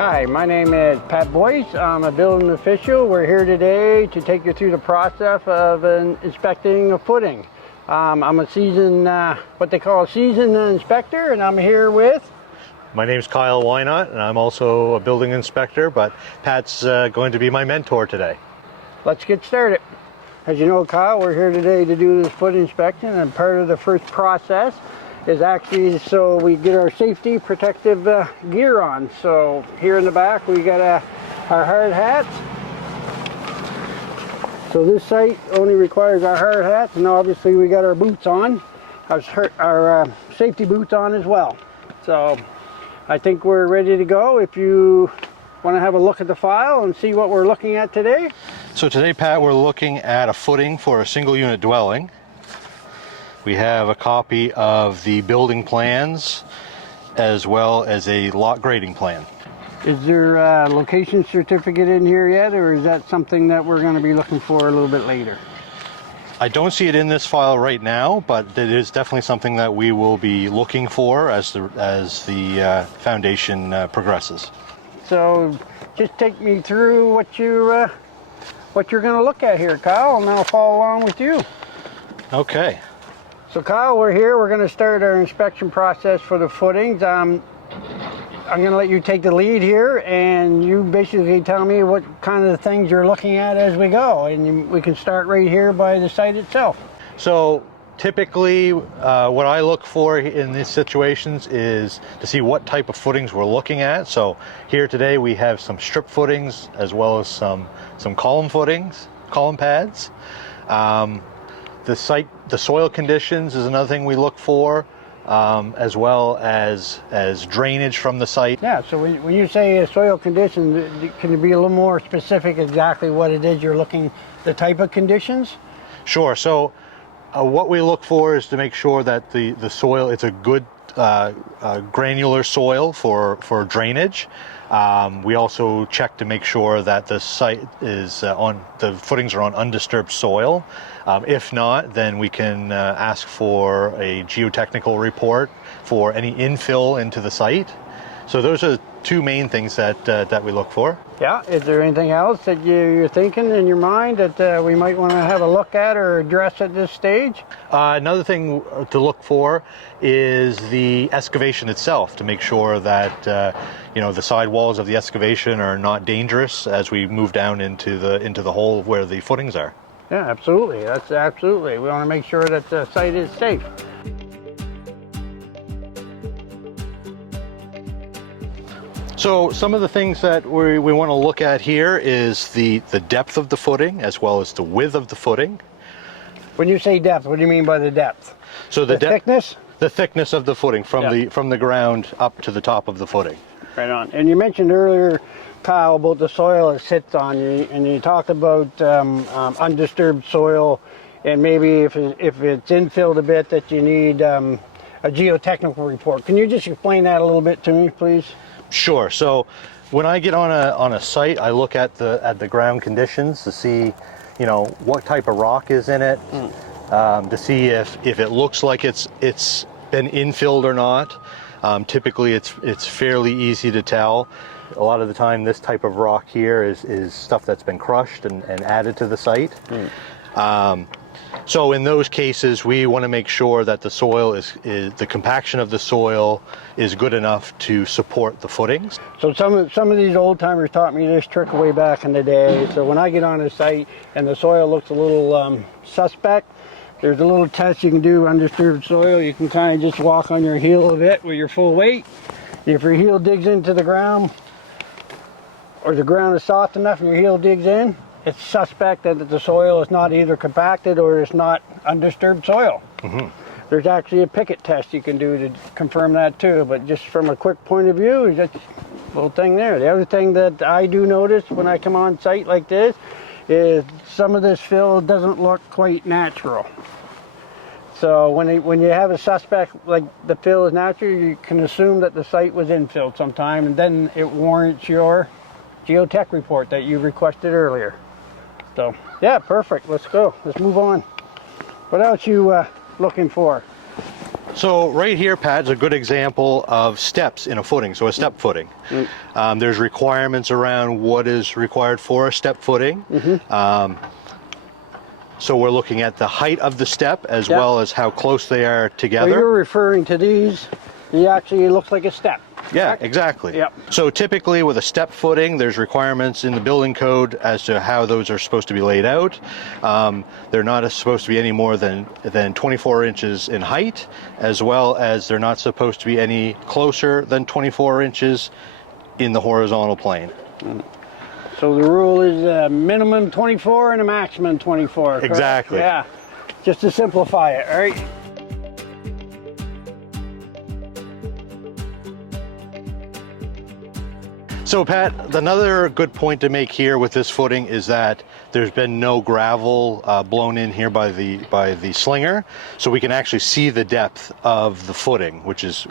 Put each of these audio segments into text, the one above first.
Hi, my name is Pat Boyce. I'm a building official. We're here today to take you through the process of inspecting a footing. I'm a seasoned, what they call a seasoned inspector, and I'm here with... My name's Kyle Wynot, and I'm also a building inspector, but Pat's going to be my mentor today. Let's get started. As you know, Kyle, we're here today to do this foot inspection, and part of the first process is actually so we get our safety protective gear on. So here in the back we got our hard hats. So this site only requires our hard hats, and obviously we got our boots on, our safety boots on as well. So I think we're ready to go. If you want to have a look at the file and see what we're looking at today. So today, Pat, we're looking at a footing for a single unit dwelling. We have a copy of the building plans as well as a lot grading plan. Is there a location certificate in here yet, or is that something that we're going to be looking for a little bit later? I don't see it in this file right now, but it is definitely something that we will be looking for as the foundation progresses. So just take me through what you're going to look at here, Kyle, and I'll follow along with you. Okay. So Kyle, we're here. We're going to start our inspection process for the footings. I'm going to let you take the lead here, and you basically tell me what kind of things you're looking at as we go, and we can start right here by the site itself. So typically what I look for in these situations is to see what type of footings we're looking at. So here today we have some strip footings as well as some column footings, column pads. The soil conditions is another thing we look for, as well as drainage from the site. Yeah, so when you say soil conditions, can you be a little more specific exactly what it is you're looking, the type of conditions? Sure. So what we look for is to make sure that the soil, it's a good granular soil for drainage. We also check to make sure that the site is the footings are on undisturbed soil. If not, then we can ask for a geotechnical report for any infill into the site. So those are two main things that we look for. Yeah, is there anything else that you're thinking in your mind that we might want to have a look at or address at this stage? Another thing to look for is the excavation itself, to make sure that the side walls of the excavation are not dangerous as we move down into the hole where the footings are. Yeah, absolutely. That's absolutely. We want to make sure that the site is safe. So some of the things that we want to look at here is the depth of the footing as well as the width of the footing. When you say depth, what do you mean by the depth? So the thickness? The thickness of the footing from the ground up to the top of the footing. Right on. And you mentioned earlier, Kyle, about the soil it sits on, and you talked about undisturbed soil, and maybe if it's infilled a bit that you need a geotechnical report. Can you just explain that a little bit to me, please? Sure. So when I get on a site, I look at the ground conditions to see, what type of rock is in it, to see if it looks like it's been infilled or not. Typically, it's fairly easy to tell. A lot of the time, this type of rock here is stuff that's been crushed and added to the site. So in those cases, we want to make sure that the soil is the compaction of the soil is good enough to support the footings. So some of these old timers taught me this trick way back in the day. So when I get on a site and the soil looks a little suspect, there's a little test you can do undisturbed soil. You can kind of just walk on your heel a bit with your full weight. If your heel digs into the ground, or the ground is soft enough and your heel digs in, it's suspect that the soil is not either compacted or it's not undisturbed soil. Mm-hmm. There's actually a picket test you can do to confirm that too, but just from a quick point of view, that's a little thing there. The other thing that I do notice when I come on site like this is some of this fill doesn't look quite natural. So when you have a suspect like the fill is natural, you can assume that the site was infilled sometime, and then it warrants your geotech report that you requested earlier. So yeah, perfect. Let's go. Let's move on. What else you looking for? So right here, Pat, is a good example of steps in a footing, so a step footing. There's requirements around what is required for a step footing. So we're looking at the height of the step as well as how close they are So together. you're referring to these, it actually looks like a step. Yeah, exactly. Yep. So typically with a step footing, there's requirements in the building code as to how those are supposed to be laid out. They're not supposed to be any more than 24 inches in height, as well as they're not supposed to be any closer than 24 inches in the horizontal plane. So the rule is a minimum 24 and a maximum 24. Correct? Exactly. Yeah, just to simplify it, right? So Pat, another good point to make here with this footing is that there's been no gravel blown in here by the slinger, so we can actually see the depth of the footing, which is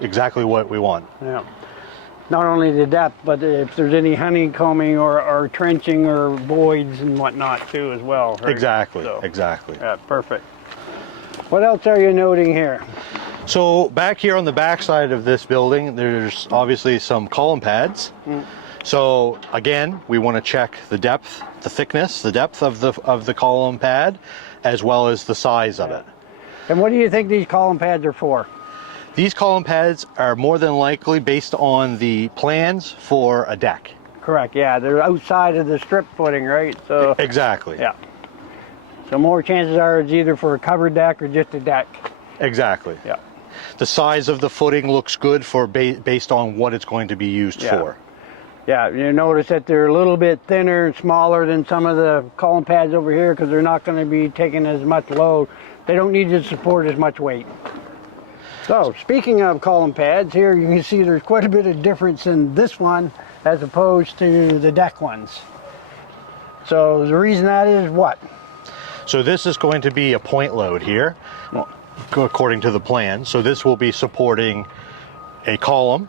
exactly what we want. Yeah. Not only the depth, but if there's any honeycombing or trenching or voids and whatnot too as well. Right? Exactly. So, Exactly. yeah, perfect. What else are you noting here? So back here on the back side of this building, there's obviously some column pads. So again, we want to check the depth, the thickness, the depth of the column pad, as well as the size of it. And what do you think these column pads are for? These column pads are more than likely based on the plans for a deck. Correct, yeah, they're outside of the strip footing, right? So Exactly. yeah. So more chances are it's either for a covered deck or just a deck. Exactly. Yeah. The size of the footing looks good for based on what it's going to be used for. Yeah, you notice that they're a little bit thinner and smaller than some of the column pads over here because they're not going to be taking as much load. They don't need to support as much weight. So, speaking of column pads, here you can see there's quite a bit of difference in this one as opposed to the deck ones. So, the reason that is what? So this is going to be a point load here, according to the plan. So this will be supporting a column,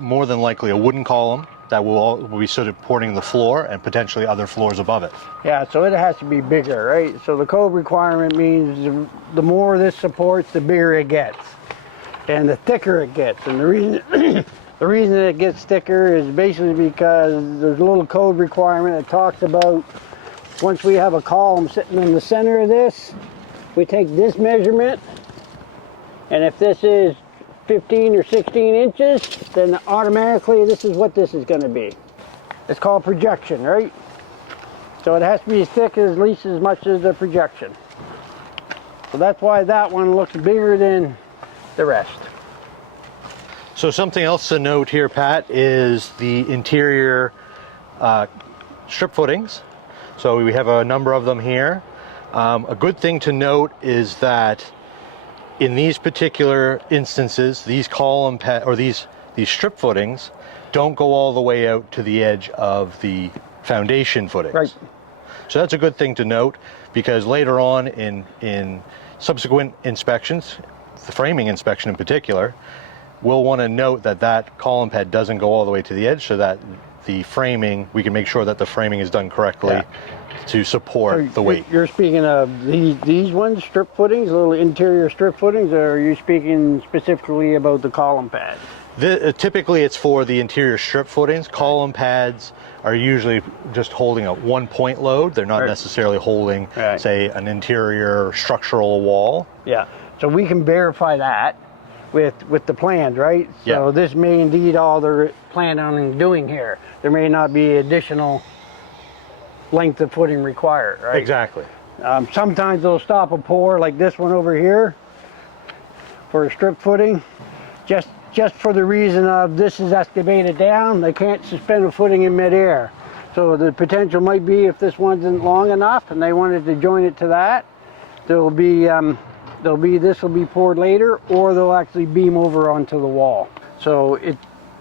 more than likely a wooden column that will be supporting the floor and potentially other floors above it. Yeah, so it has to be bigger, right? So the code requirement means the more this supports, the bigger it gets, and the thicker it gets. And the reason the reason it gets thicker is basically because there's a little code requirement that talks about once we have a column sitting in the center of this, we take this measurement, and if this is 15 or 16 inches, then automatically this is what this is going to be. It's called projection, right? So it has to be as thick as at least as much as the projection. So that's why that one looks bigger than the rest. So something else to note here, Pat, is the interior strip footings. So we have a number of them here. A good thing to note is that in these particular instances, these column or these strip footings don't go all the way out to the edge of the foundation footings. Right. So that's a good thing to note, because later on in subsequent inspections, the framing inspection in particular, we'll want to note that that column pad doesn't go all the way to the edge, so that the framing, we can make sure that the framing is done correctly to support the weight. You're speaking of these ones, strip footings, little interior strip footings, or are you speaking specifically about the column pads? Typically it's for the interior strip footings. Column pads are usually just holding a 1 point load. They're not necessarily holding, say, an interior structural wall. Yeah, so we can verify that with the plans, right? So this may indeed all they're planning on doing here. There may not be additional length of footing required, right? Exactly. Sometimes they'll stop a pour like this one over here for a strip footing, just for the reason of this is excavated down. They can't suspend a footing in midair. So the potential might be, if this one isn't long enough and they wanted to join it to that, this will be poured later, or they'll actually beam over onto the wall. So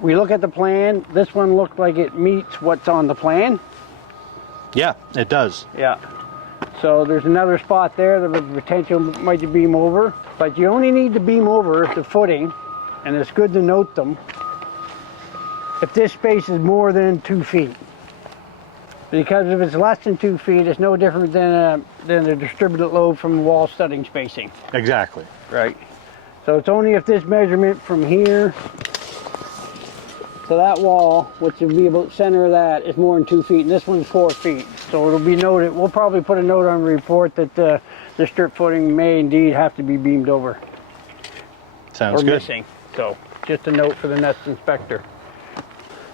we look at the plan. This one looks like it meets what's on the plan. Yeah, it does. Yeah. So there's another spot there that the potential might beam over, but you only need to beam over the footing, and it's good to note them, if this space is more than 2 feet. Because if it's less than 2 feet, it's no different than a distributed load from wall studding spacing. Exactly. Right. So it's only if this measurement from here to that wall, which would be about center of that, is more than 2 feet, and this one's 4 feet. So it'll be noted, we'll probably put a note on the report that the strip footing may indeed have to be beamed over. Sounds or good. Missing. So just a note for the next inspector.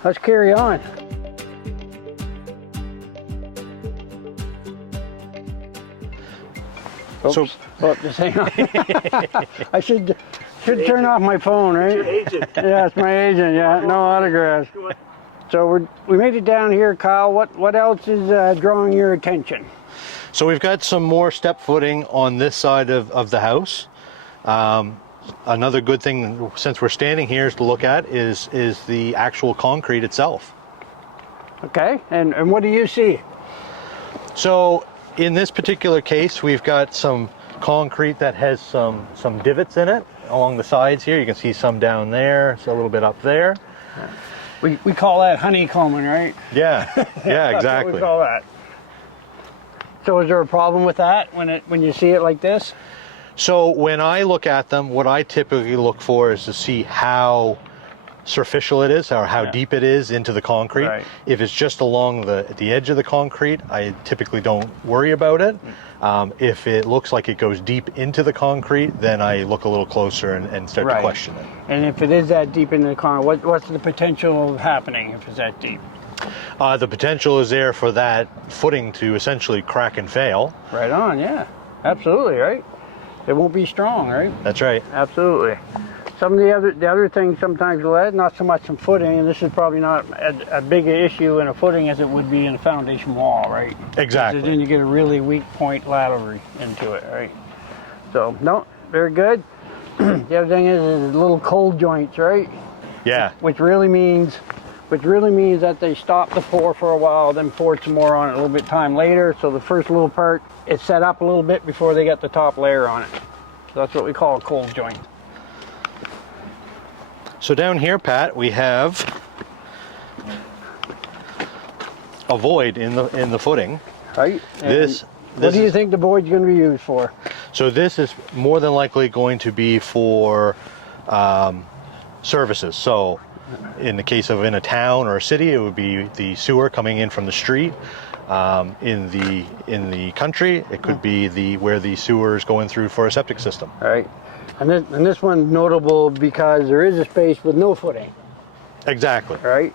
Let's carry on. Oops. So, Oh, just hang on. I should turn off my phone, right? Your agent. Yeah, it's my agent. Yeah, no autographs. So we made it down here, Kyle. What else is drawing your attention? so we've got some more step footing on this side of the house. Another good thing, since we're standing here, to look at is the actual concrete itself. Okay, and what do you see? So in this particular case, we've got some concrete that has some divots in it along the sides here. You can see some down there, so a little bit up there. We call that honeycombing, right? Yeah, yeah, That's exactly. what we call that. So is there a problem with that when you see it like this? So when I look at them, what I typically look for is to see how superficial it is, or how deep it is into the concrete. Right. If it's just along the edge of the concrete, I typically don't worry about it. If it looks like it goes deep into the concrete, then I look a little closer and start to question it. And if it is that deep into the concrete, what's the potential of happening if it's that deep? The potential is there for that footing to essentially crack and fail. Right on, yeah. Absolutely, right? It won't be strong, right? That's right. Absolutely. Some of the other things sometimes we'll add, not so much some footing, and this is probably not a big issue in a footing as it would be in a foundation wall, right? Exactly. Because then you get a really weak point laterally into it, right? So, no, very good. The other thing is little cold joints, right? Yeah. Which really means that they stop the pour for a while, then pour some more on it a little bit time later. So the first little part is set up a little bit before they get the top layer on it. So that's what we call a cold joint. So down here, Pat, we have a void in the footing. Right? This What do you think the void's going to be used for? So this is more than likely going to be for services. So in the case of in a town or a city, it would be the sewer coming in from the street. In the country, it could be where the sewer is going through for a septic system. All right. And this one's notable because there is a space with no footing. Exactly. All right.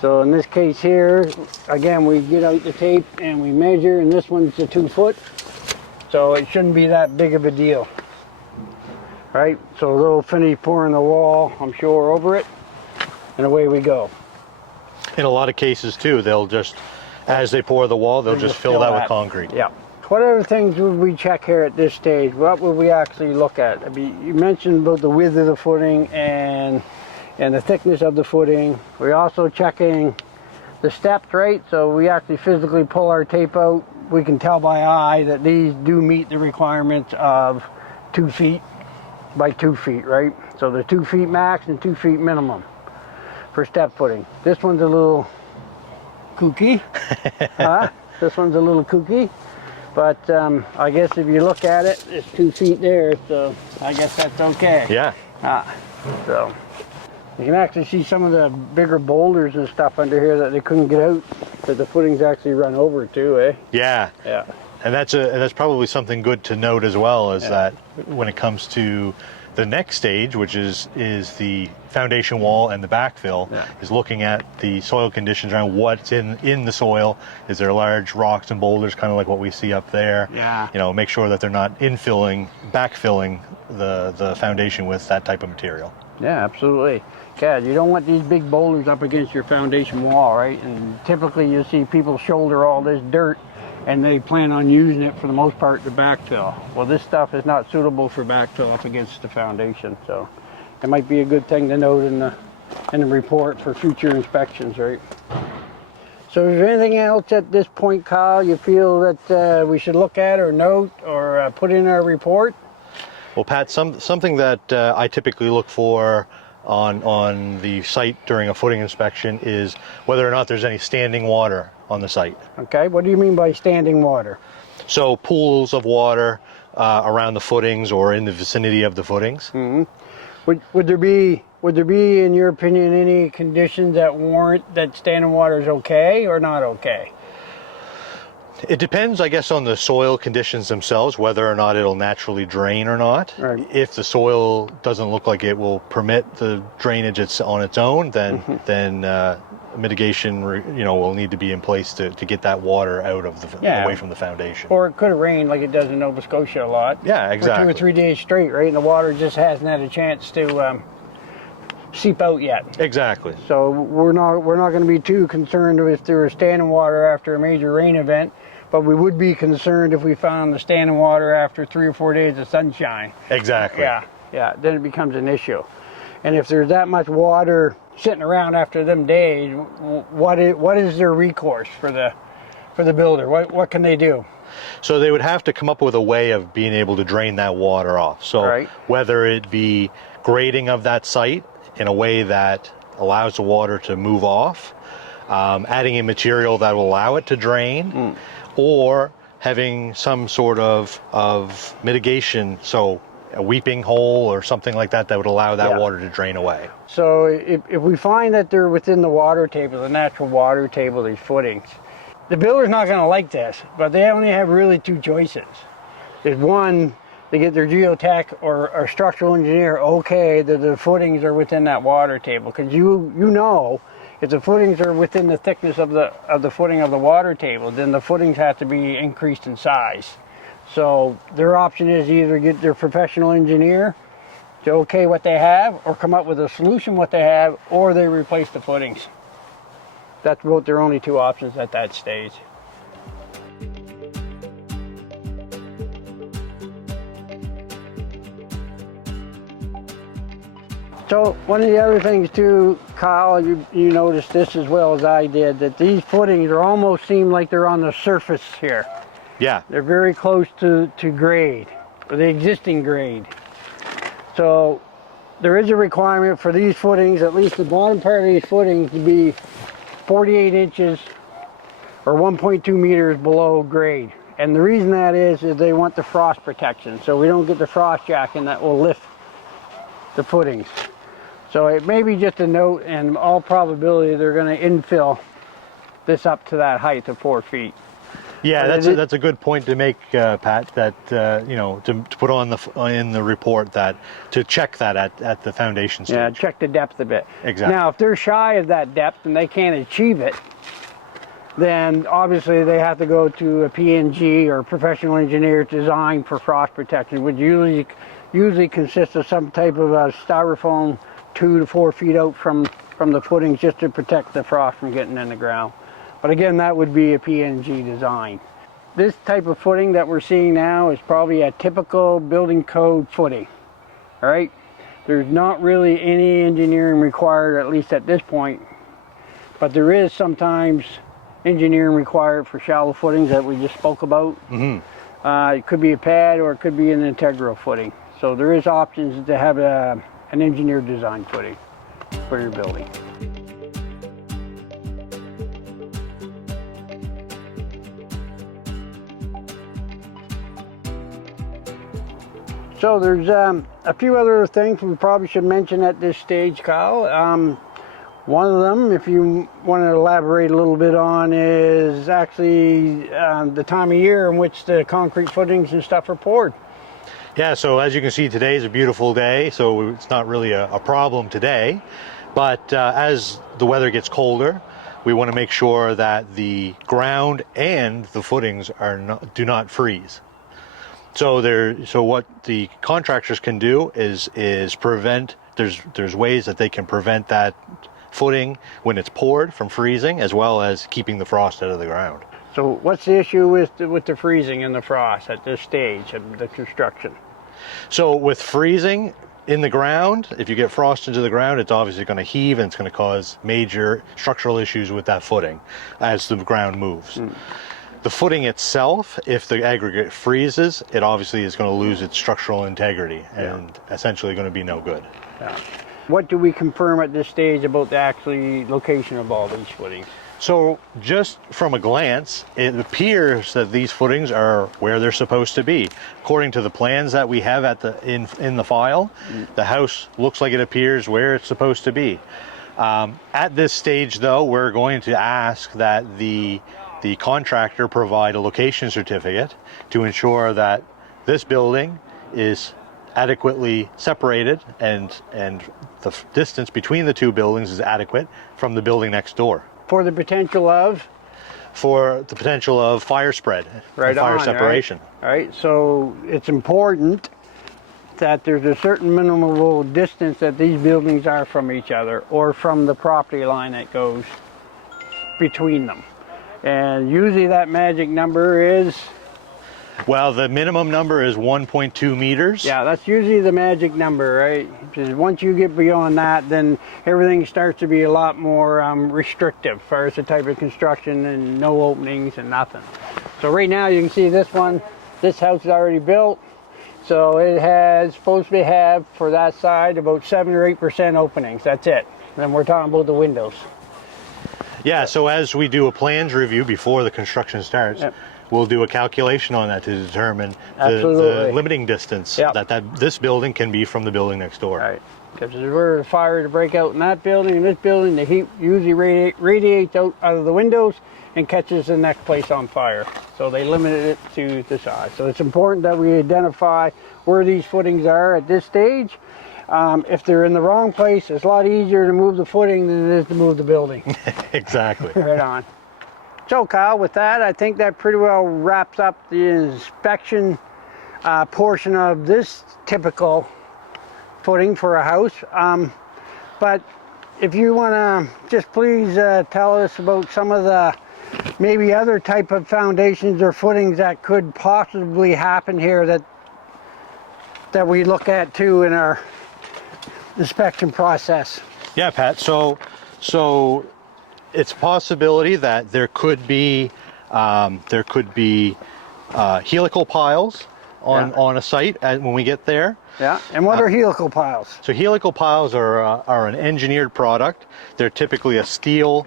So in this case here, again, we get out the tape and we measure, and this one's a 2 foot. So it shouldn't be that big of a deal. Right? So they'll finish pouring the wall, I'm sure, over it, and away we go. In a lot of cases too, they'll just, as they pour the wall, they'll just fill that with concrete. Yeah. What other things would we check here at this stage? What would we actually look at? I mean, you mentioned about the width of the footing and the thickness of the footing. We're also checking the steps, right? So we actually physically pull our tape out. We can tell by eye that these do meet the requirements of 2 feet by 2 feet, right? So the 2 feet max and 2 feet minimum for step footing. This one's a little kooky. This one's a little kooky. But I guess if you look at it, it's 2 feet there, so I guess that's okay. Yeah. So you can actually see some of the bigger boulders and stuff under here that they couldn't get out, that the footings actually run over too, eh? Yeah. Yeah. And that's probably something good to note as well, is that when it comes to the next stage, which is the foundation wall and the backfill, is looking at the soil conditions around what's in the soil. Is there large rocks and boulders, kind of like what we see up there? Yeah. You know, make sure that they're not backfilling the foundation with that type of material. Yeah, absolutely. Yeah, you don't want these big boulders up against your foundation wall, right? And typically you see people shoulder all this dirt and they plan on using it for the most part to backfill. Well, this stuff is not suitable for backfill up against the foundation, so it might be a good thing to note in the report for future inspections, right? So is there anything else at this point, Kyle, you feel that we should look at or note or put in our report? Well, Pat, something that I typically look for on the site during a footing inspection is whether or not there's any standing water on the site. Okay, what do you mean by standing water? So pools of water around the footings or in the vicinity of the footings. Would there be, in your opinion, any conditions that warrant that standing water is okay or not okay? It depends, I guess, on the soil conditions themselves, whether or not it'll naturally drain or not. Right. If the soil doesn't look like it will permit the drainage on its own, then mitigation, will need to be in place to get that water out of away from the foundation. Or it could have rained like it does in Nova Scotia a lot. Yeah, exactly. For 2 or 3 days straight, right? And the water just hasn't had a chance to seep out yet. Exactly. So we're not going to be too concerned if there was standing water after a major rain event, but we would be concerned if we found the standing water after 3 or 4 days of sunshine. Exactly. Yeah, then it becomes an issue. And if there's that much water sitting around after them days, what is their recourse for the builder? What can they do? So they would have to come up with a way of being able to drain that water off. So whether it be grading of that site in a way that allows the water to move off, adding a material that will allow it to drain, or having some sort of mitigation, so a weeping hole or something like that would allow that water to drain away. So if we find that they're within the water table, the natural water table, these footings, the builder's not going to like this, but they only have really 2 choices. There's one, they get their geotech or structural engineer okay that the footings are within that water table, because you know if the footings are within the thickness of the footing of the water table, then the footings have to be increased in size. So their option is either get their professional engineer to okay what they have, or come up with a solution what they have, or they replace the footings. That's about their only 2 options at that stage. So one of the other things too, Kyle, you noticed this as well as I did, that these footings almost seem like they're on the surface here. Yeah. They're very close to grade, or the existing grade. So there is a requirement for these footings, at least the bottom part of these footings, to be 48 inches or 1.2 meters below grade. And the reason that is they want the frost protection, so we don't get the frost jacking that will lift the footings. So it may be just a note, and in all probability they're going to infill this up to that height of 4 feet. Yeah, that's a good point to make, Pat. That to put in the report, that to check that at the foundation stage. Yeah, check the depth of it. Exactly. Now, if they're shy of that depth and they can't achieve it, then obviously they have to go to a PNG or professional engineer design for frost protection, which usually consists of some type of a styrofoam 2 to 4 feet out from the footings, just to protect the frost from getting in the ground. But again, that would be a PNG design. This type of footing that we're seeing now is probably a typical building code footing. All right, there's not really any engineering required, at least at this point, but there is sometimes engineering required for shallow footings that we just spoke about. It could be a pad or it could be an integral footing. So there is options to have an engineered design footing for your building. So there's a few other things we probably should mention at this stage, Kyle. One of them, if you want to elaborate a little bit on, is actually the time of year in which the concrete footings and stuff are poured. Yeah, so as you can see, today is a beautiful day, so it's not really a problem today. But as the weather gets colder, we want to make sure that the ground and the footings do not freeze. So what the contractors can do is prevent. There's ways that they can prevent that footing when it's poured from freezing, as well as keeping the frost out of the ground. So what's the issue with the freezing and the frost at this stage of the construction? So with freezing in the ground, if you get frost into the ground, it's obviously going to heave and it's going to cause major structural issues with that footing as the ground moves. The footing itself, if the aggregate freezes, it obviously is going to lose its structural integrity and essentially going to be no good. Yeah. What do we confirm at this stage about the actual location of all these footings? So just from a glance, it appears that these footings are where they're supposed to be. According to the plans that we have at in the file, the house looks like it appears where it's supposed to be. At this stage, though, we're going to ask that the contractor provide a location certificate to ensure that this building is adequately separated and the distance between the two buildings is adequate from the building next door. For the potential of? For the potential of fire spread, Right, fire on, separation. Right, so it's important that there's a certain minimal distance that these buildings are from each other, or from the property line that goes between them. And usually that magic number is? Well, the minimum number is 1.2 meters. Yeah, that's usually the magic number, right? Because once you get beyond that, then everything starts to be a lot more restrictive as far as the type of construction, and no openings and nothing. So right now you can see this one, this house is already built. So it has supposed to have for that side about 7 or 8% openings. That's it. Then we're talking about the windows. Yeah, so as we do a plans review before the construction starts, yep, we'll do a calculation on that to determine the limiting distance, yep, that this building can be from the building next door. Right. Because if there's a fire to break out in that building and this building, the heat usually radiates out of the windows and catches the next place on fire. So they limited it to the size. So it's important that we identify where these footings are at this stage. If they're in the wrong place, it's a lot easier to move the footing than it is to move the building. Exactly. Right on. So Kyle, with that, I think that pretty well wraps up the inspection portion of this typical footing for a house. But if you want to just please tell us about some of the maybe other type of foundations or footings that could possibly happen here that we look at too in our inspection process. Yeah, Pat. So it's a possibility that there could be helical piles on a site when we get there. Yeah, and what are helical piles? So helical piles are an engineered product. They're typically a steel,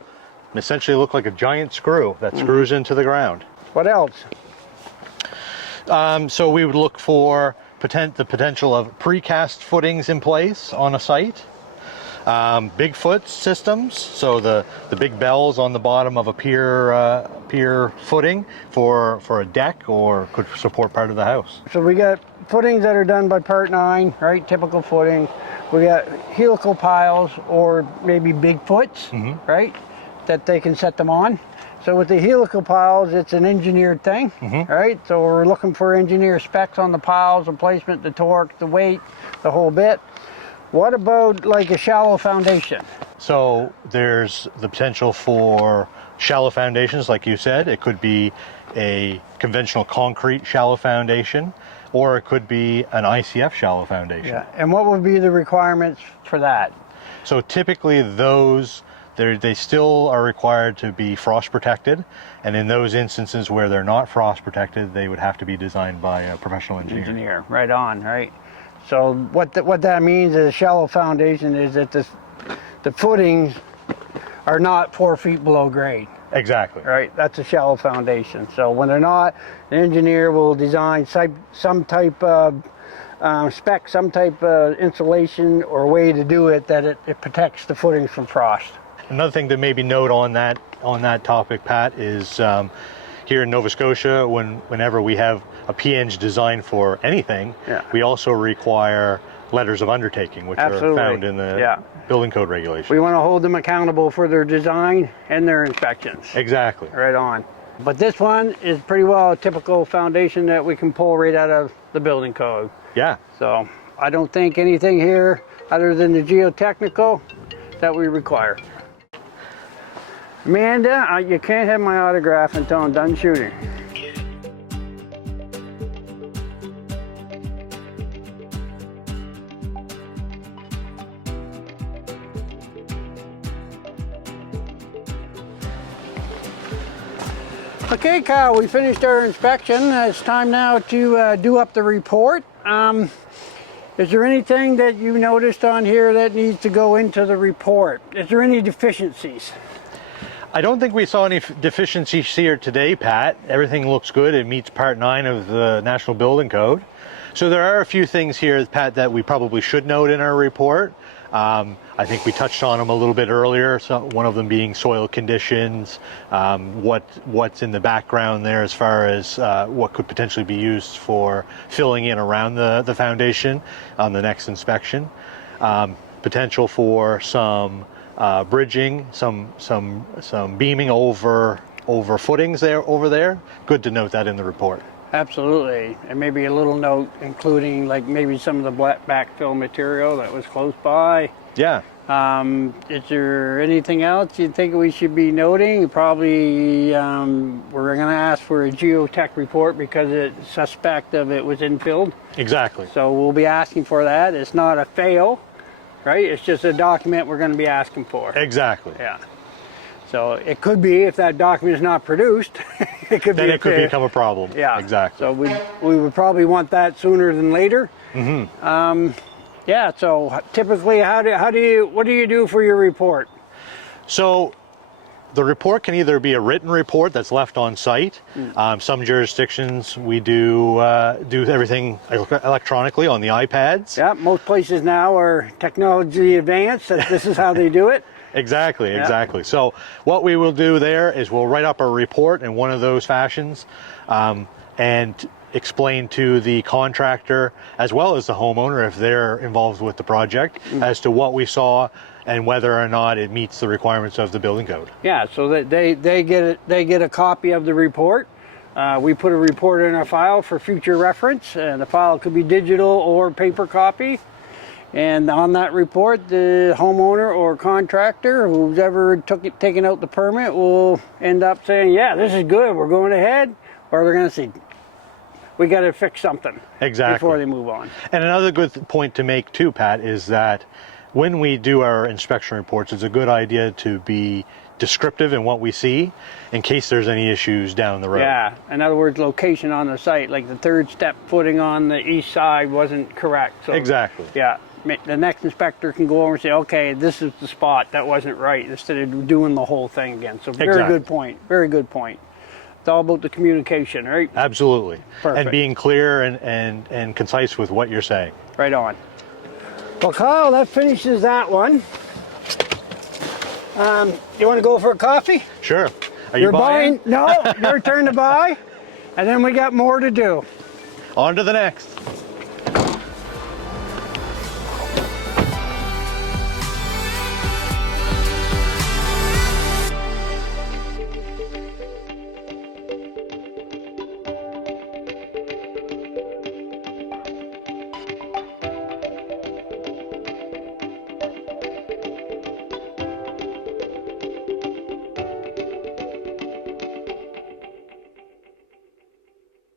and essentially look like a giant screw that screws into the ground. What else? So we would look for the potential of precast footings in place on a site. Bigfoot systems, so the big bells on the bottom of a pier footing for a deck, or could support part of the house. So we got footings that are done by Part 9, right? Typical footing. We got helical piles or maybe Bigfoots, right? That they can set them on. So with the helical piles, it's an engineered thing, right? So we're looking for engineer specs on the piles, the placement, the torque, the weight, the whole bit. What about like a shallow foundation? So there's the potential for shallow foundations, like you said. It could be a conventional concrete shallow foundation, or it could be an ICF shallow foundation. Yeah, and what would be the requirements for that? So typically they still are required to be frost protected, and in those instances where they're not frost protected, they would have to be designed by a professional engineer. Right on, right? So what that means is a shallow foundation is that the footings are not 4 feet below grade. Exactly. Right, that's a shallow foundation. So when they're not, the engineer will design some type of spec, some type of insulation or way to do it that it protects the footings from frost. Another thing to maybe note on that topic, Pat, is here in Nova Scotia, whenever we have a PNG design for anything, we also require letters of undertaking, which are found in the building code regulations. We want to hold them accountable for their design and their inspections. Exactly. Right on. But this one is pretty well a typical foundation that we can pull right out of the building code. Yeah. So I don't think anything here other than the geotechnical that we require. Amanda, you can't have my autograph until I'm done shooting. Okay, Kyle, we finished our inspection. It's time now to do up the report. Is there anything that you noticed on here that needs to go into the report? Is there any deficiencies? I don't think we saw any deficiencies here today, Pat. Everything looks good. It meets Part 9 of the National Building Code. So there are a few things here, Pat, that we probably should note in our report. I think we touched on them a little bit earlier. So one of them being soil conditions, what's in the background there as far as what could potentially be used for filling in around the foundation on the next inspection. Potential for some bridging, some beaming over footings over there. Good to note that in the report. Absolutely, and maybe a little note including like maybe some of the black backfill material that was close by. Yeah. Is there anything else you think we should be noting? Probably we're going to ask for a geotech report because it's suspect of it was infilled. Exactly. So we'll be asking for that. It's not a fail, right? It's just a document we're going to be asking for. Exactly. Yeah. So it could be, if that document is not produced, it could become a problem. Yeah, exactly. So we would probably want that sooner than later. Mm-hmm. Yeah. So typically, what do you do for your report? So the report can either be a written report that's left on site. Some jurisdictions we do everything electronically on the iPads. Yeah. Most places now are technology advanced. This is how they do it. Exactly. So what we will do there is we'll write up a report in one of those fashions and explain to the contractor as well as the homeowner, if they're involved with the project, as to what we saw and whether or not it meets the requirements of the building code. Yeah, so that they get a copy of the report. We put a report in our file for future reference, and the file could be digital or paper copy. And on that report, the homeowner or contractor, who's ever taken out the permit, will end up saying, yeah, this is good, we're going ahead. Or they're going to say, we got to fix something before they move on. And another good point to make too, Pat, is that when we do our inspection reports, it's a good idea to be descriptive in what we see in case there's any issues down the road. Yeah, in other words, location on the site, like the third step footing on the east side wasn't correct. So, exactly. Yeah. The next inspector can go over and say, okay, this is the spot that wasn't right, instead of doing the whole thing again. So very good point. Very good point. It's all about the communication, right? Absolutely. Perfect. And being clear and concise with what you're saying. Right on. Well, Kyle, that finishes that one. You want to go for a coffee? Sure. Are You're you buying? No, your turn to buy. And then we got more to do. On to the next.